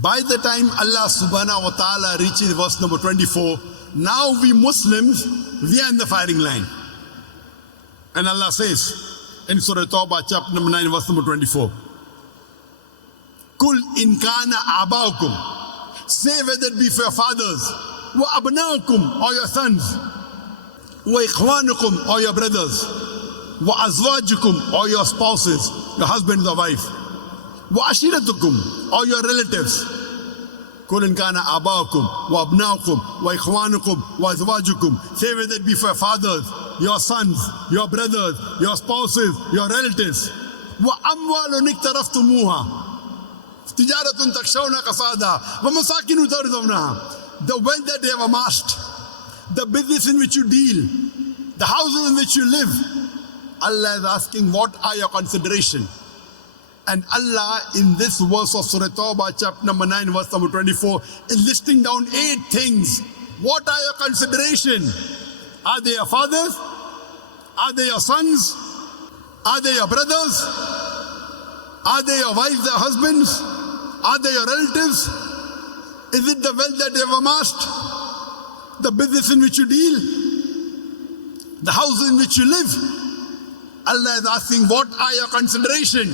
By the time Allah subhanahu wa ta'ala reaches verse number 24, now we Muslims, we are in the firing line. And Allah says in Surah Tawbah chapter number 9 verse number 24, Kul in kana abaukum, say whether it be for your fathers, wa abnaukum, or your sons, wa ikhwanukum, or your brothers, wa azwajukum, or your spouses, your husband or wife, wa ashiratukum, or your relatives. Kul in kana abaukum, wa abnaukum, wa ikhwanukum, wa azwajukum, say whether it be for your fathers, your sons, your brothers, your spouses, your relatives. Wa amwalun iktaraftumuha, tijaratun takshawna kasada, wa masakinu tardawnaha. The wealth that they have amassed, the business in which you deal, the houses in which you live. Allah is asking, what are your consideration? And Allah in this verse of Surah Tawbah chapter number 9 verse number 24 is listing down 8 things. What are your consideration? Are they your fathers? Are they your sons? Are they your brothers? Are they your wives, their husbands? Are they your relatives? Is it the wealth that they have amassed? The business in which you deal? The house in which you live? Allah is asking, what are your consideration?